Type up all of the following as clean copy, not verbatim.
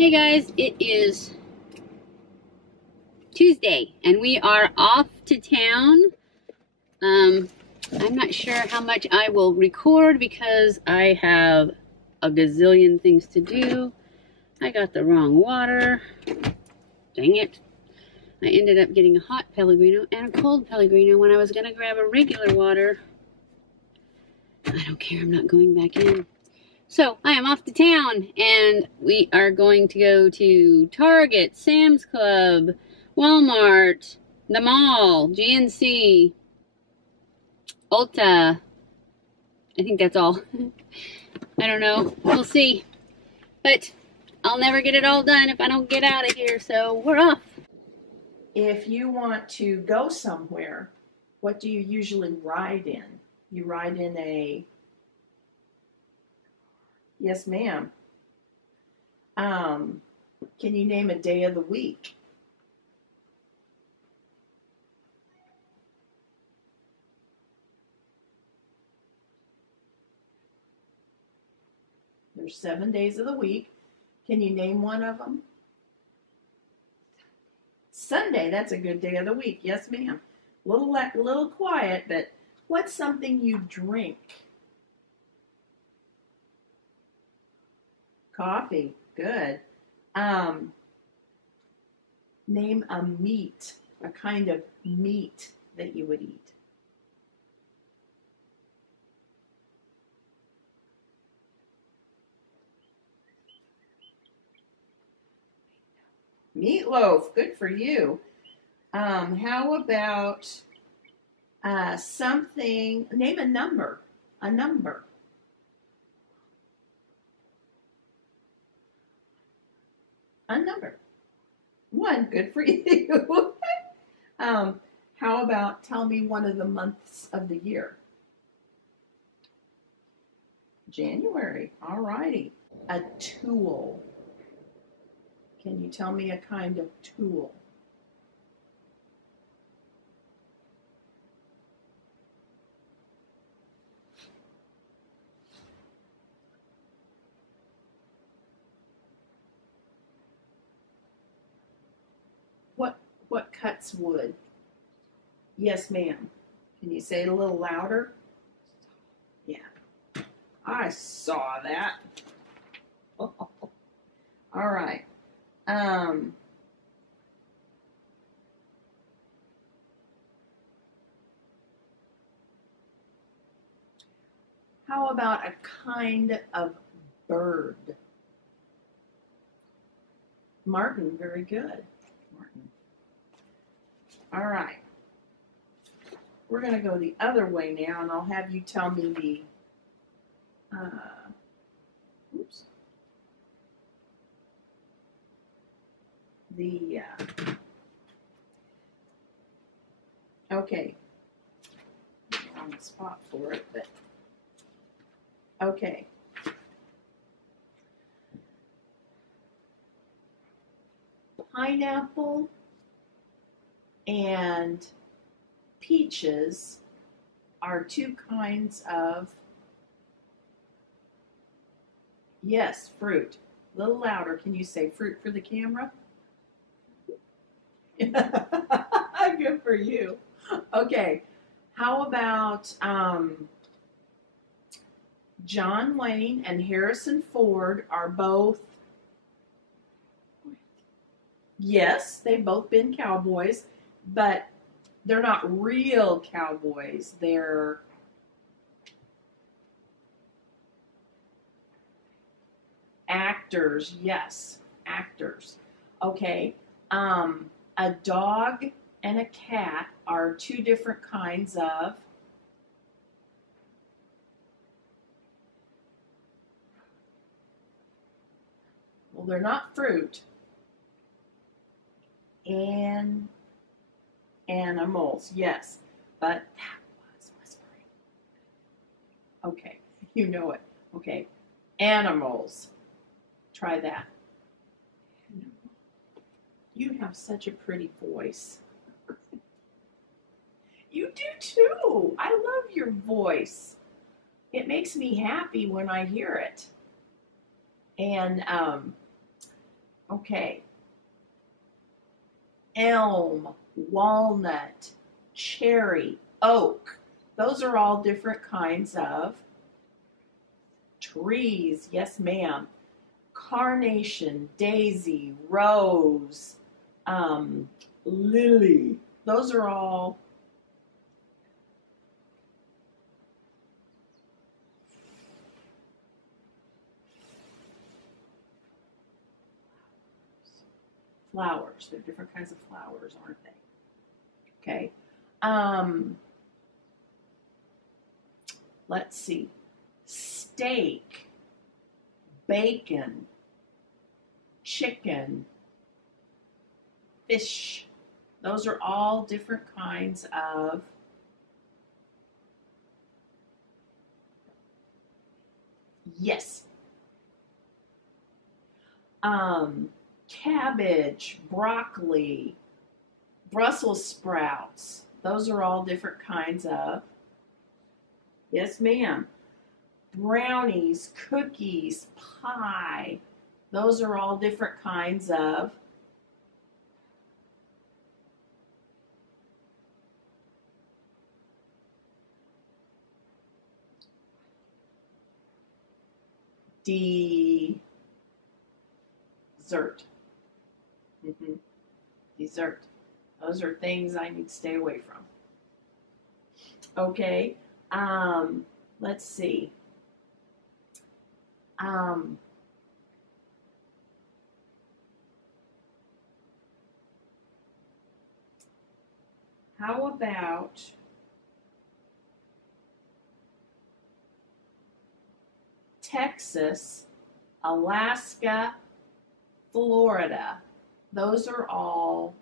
Hey guys, it is Tuesday and we are off to town. I'm not sure how much I will record because I have a gazillion things to do. I got the wrong water. Dang it. I ended up getting a hot Pellegrino and a cold Pellegrino when I was going to grab a regular water. I don't care, I'm not going back in. So I am off to town and we are going to go to Target, Sam's Club, Walmart, the mall, GNC, Ulta. I think that's all. I don't know. We'll see. But I'll never get it all done if I don't get out of here, so we're off. If you want to go somewhere, what do you usually ride in? You ride in a... Yes, ma'am. Can you name a day of the week? There's 7 days of the week. Can you name one of them? Sunday, that's a good day of the week. Yes, ma'am. Little quiet, but what's something you drink? Coffee. Good. Name a meat, a kind of meat that you would eat. Meatloaf. Good for you. How about something? Name a number. A number. A number. One. Good for you. How about tell me one of the months of the year? January. All righty. A tool. Can you tell me a kind of tool? What cuts wood? Yes, ma'am. Can you say it a little louder? Yeah. I saw that. All right. How about a kind of bird? Martin, very good. Martin. All right. We're going to go the other way now, and I'll have you tell me the, okay. I'm on the spot for it, but, okay. Pineapple and peaches are two kinds of, yes, fruit. A little louder. Can you say fruit for the camera? Good for you. Okay. How about John Wayne and Harrison Ford are both, yes, they've both been cowboys, but they're not real cowboys. They're actors. Yes, actors. Okay. A dog and a cat are two different kinds of, well, they're not fruit. And animals, yes, but that was whispering. Okay, you know it. Okay, animals. Try that. You have such a pretty voice. You do too. I love your voice. It makes me happy when I hear it. And Okay. Elm, walnut, cherry, oak. Those are all different kinds of trees. Yes, ma'am. Carnation, daisy, rose, lily. Those are all flowers. They're different kinds of flowers, aren't they? Okay. Let's see. Steak, bacon, chicken, fish. Those are all different kinds of yes. Cabbage, broccoli, Brussels sprouts. Those are all different kinds of yes, ma'am. Brownies, cookies, pie. Those are all different kinds of dessert. Dessert. Those are things I need to stay away from. Okay. Let's see. How about Texas, Alaska, Florida? Those are all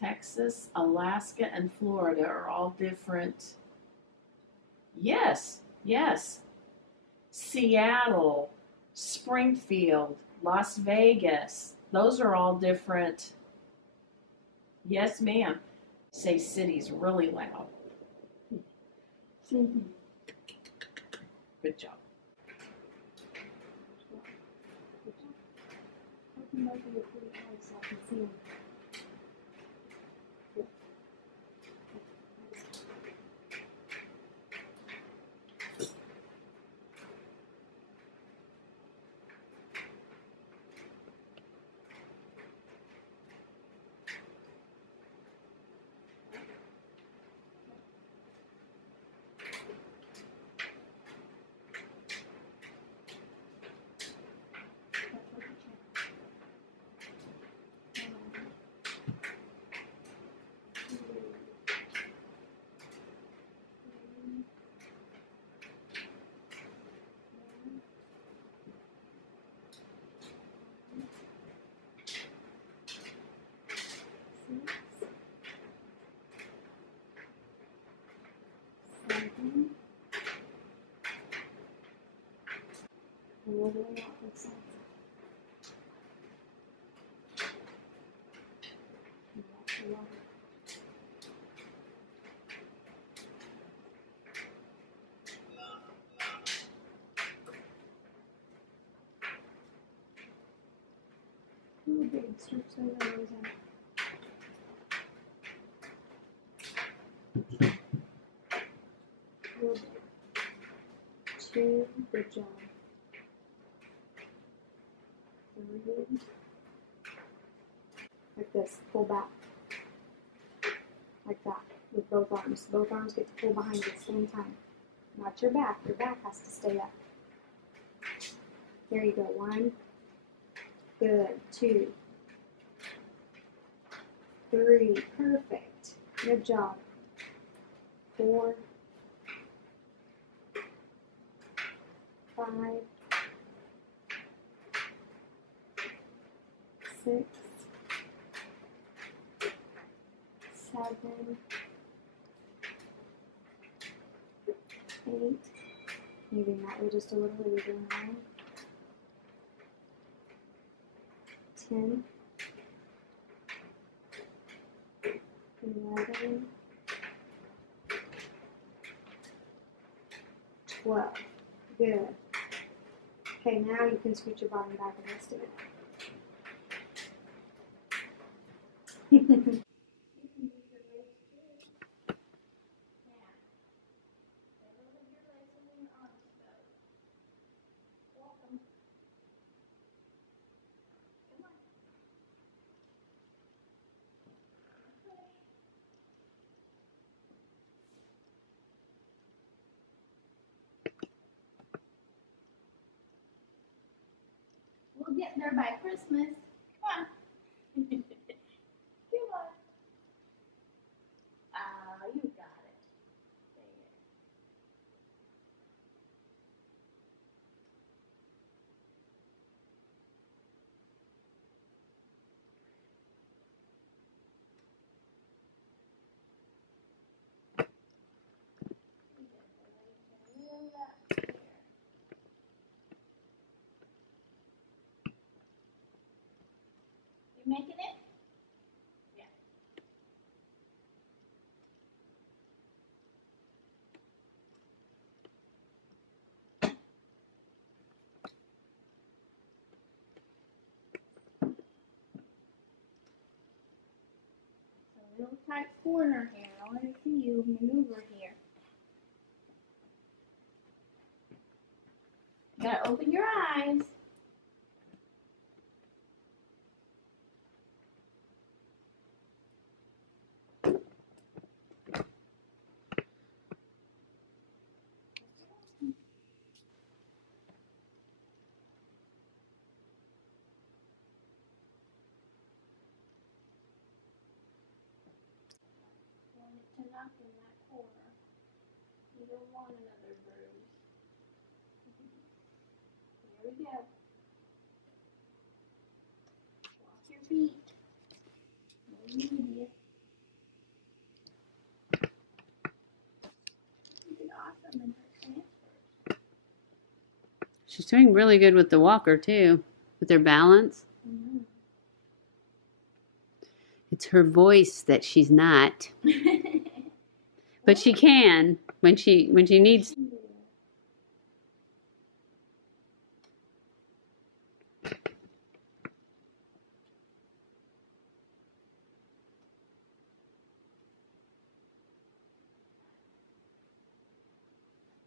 Texas, Alaska, and Florida are all different. Yes, yes. Seattle, Springfield, Las Vegas. Those are all different. Yes, ma'am. Say cities really loud. Good job. Big strips of those out. Real big. Two, good job. Three. Like this, pull back. Like that, with both arms. Both arms get to pull behind you at the same time. Not your back has to stay up. There you go, one. Good, two. Three, perfect. Good job. Four. 5, 6, 7, 8. Moving that way just a little bit. We're doing 9, 10, 11, 12. Good. Okay, now you can scoot your bottom back the rest of it. We'll get there by Christmas. Come on. Come on. Ah, you got it. There. You making it? Yeah. It's a little tight corner here. I want to see you maneuver here. You gotta open your eyes. Want it to knock in that corner. You don't want another bruise. Here we go. Walk your feet. No idiot. You did awesome in her transfers. She's doing really good with the walker too, with her balance. Mm-hmm. It's her voice that she's not, but she can when she needs.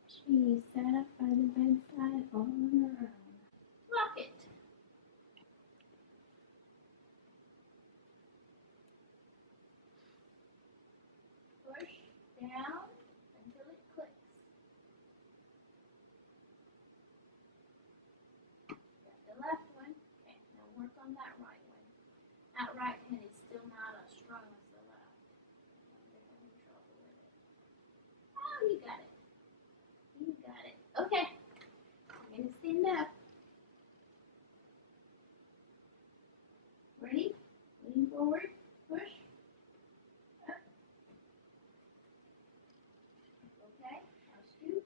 She sat up by the bedside all on her own. Lock it. Push down until it clicks. Got the left one. Okay, now work on that right one. That right hand is still not as strong as the left. They're having trouble with it. Oh, you got it. You got it. Okay. I'm gonna stand up. Ready? Lean forward. Push. Up. Okay. Now scoot.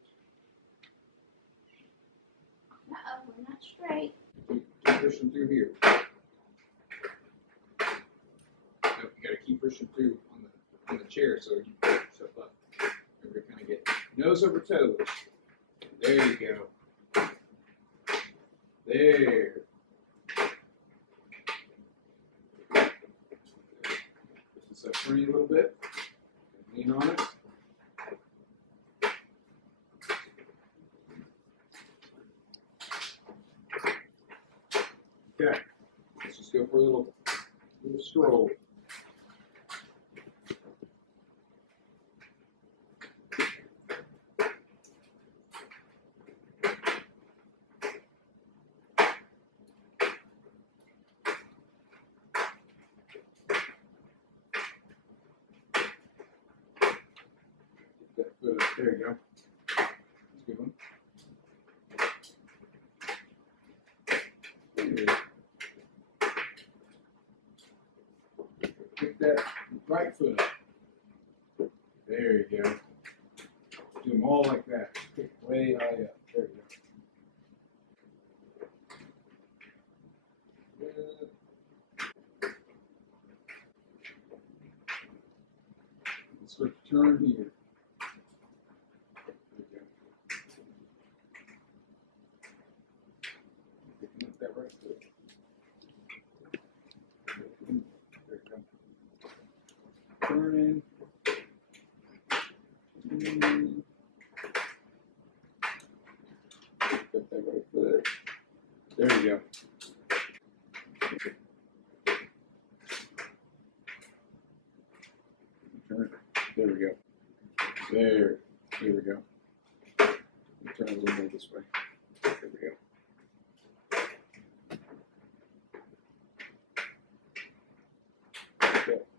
Uh-oh, we're not straight. Keep pushing through here. Nope, you gotta keep pushing through on the chair so you can push yourself up. Remember, kind of get nose over toes. There you go. There. Push this up free a little bit. Lean on it. Okay. Let's just go for a little stroll. There you go. That's a good one. Pick that right foot up. There you go. Do them all like that. Pick way high up. There you go. Let's start to turn here. There you go. Put that right foot. There you go. Turn it. There we go. There we go. Turn it a little more this way. There we go.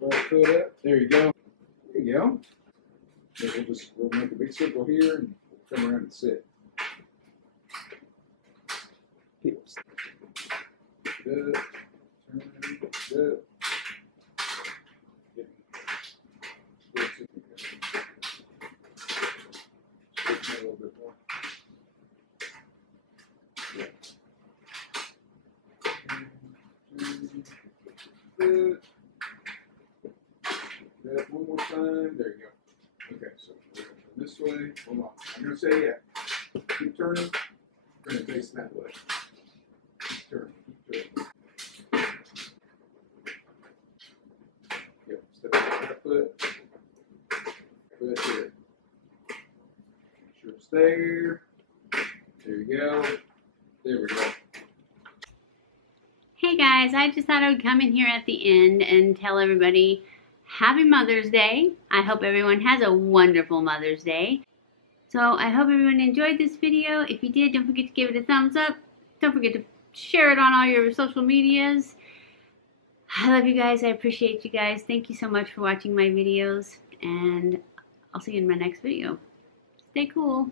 Right foot up. There you go. There you go. Then we'll make a big circle here and come around and sit. Good. Turn. Good. A little bit more. Yeah. Good. Good. One more time. There you go. Okay, so we're going to turn this way. Hold on. I'm going to say yeah. Keep turning. We're going to face that way. Keep turning. Keep turning. Yep. Step back that foot. Foot here. Make sure it's there. There you go. There we go. Hey guys, I just thought I would come in here at the end and tell everybody Happy Mother's Day. I hope everyone has a wonderful Mother's Day. So I hope everyone enjoyed this video. If you did, don't forget to give it a thumbs up. Don't forget to share it on all your social medias. I love you guys. I appreciate you guys. Thank you so much for watching my videos. And I'll see you in my next video. Stay cool.